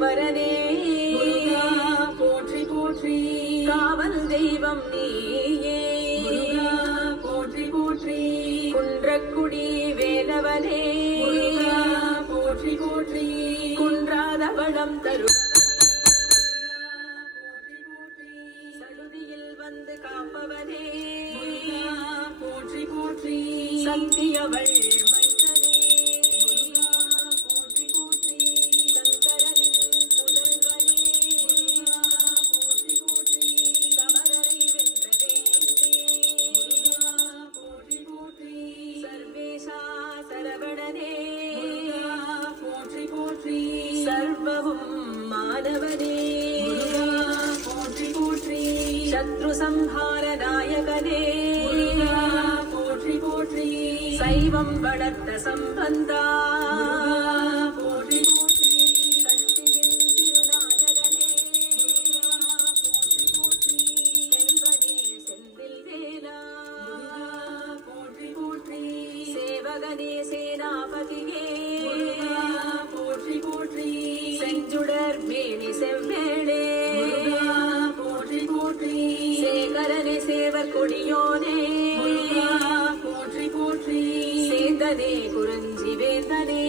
குமரனே போற்றி போற்றி காவல் தெய்வம் நீயே போற்றி போற்றி குன்றக்குடி வேலவனே போற்றி போற்றி குன்றாத வளம் தரும் சடுதியில் வந்து காப்பவனே போற்றி போற்றி சக்தியவள் சர்வமும் மாணவனே போற்றி போற்றி சத்ரு சம்ஹார நாயகனே போற்றி போற்றி சைவம் வளர்த்த சம்பந்தா போற்றி போற்றி சக்தியின் திருநாயகனே போற்றி போற்றி செல்வனே செந்தில் வேலா போற்றி போற்றி சேவகனே சேனாபதியே போற்றி போற்றி செஞ்சுடர் மேனி செவ்வேளே போற்றி போற்றி சேகரனே சேவர் கொடியோனே போற்றி போற்றி சேந்தனே குறிஞ்சி வேந்தனே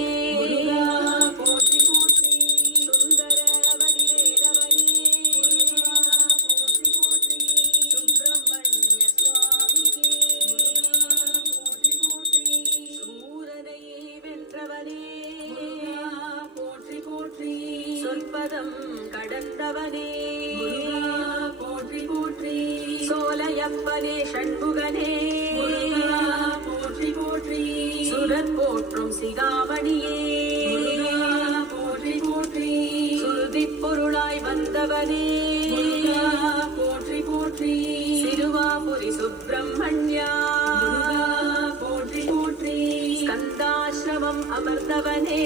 போற்றி போற்றி சுந்தர வடிவேலவனே போற்றி போற்றி சுப்பிரமணிய சுவாமியே போற்றி போற்றி சூரனை வென்றவனே போற்றி போற்றி சொற்பதம் கடந்தவனே போற்றி போற்றி சோலையப்பனே ஷண்முகனே போற்றி போற்றி சுரர் போற்றும் சிகாமணியே போற்றி போற்றி சுருதி பொருளாய் வந்தவனே போற்றி போற்றி சிறுவாபுரி சுப்பிரமணியா போற்றி போற்றி ஸ்கந்தாசிரமம் அமர்ந்தவனே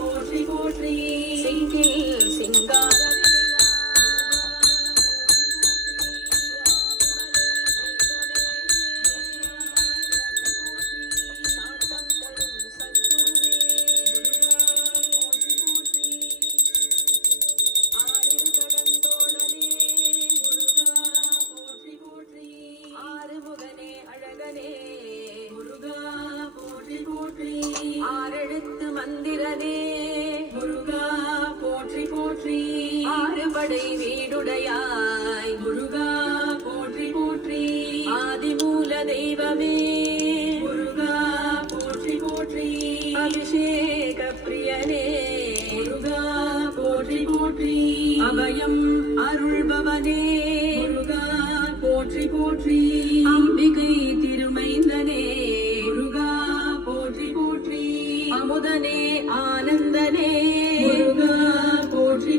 போற்றி போற்றி சிங்கில் சிங்காரவேலா ஆறெழுத்து மந்திரனே முருகா போற்றி போற்றி ஆறுபடை வீடுடையாய் முருகா போற்றி போற்றி ஆதிமூல தெய்வமே முருகா போற்றி போற்றி அபிஷேக பிரியனே முருகா போற்றி போற்றி அபயம் அருள்பவனே முருகா போற்றி போற்றி அம்பிகை திருமைந்தனே முருகா போற்றி போற்றி அமுதனே ஆனந்தனே முருகா போற்றி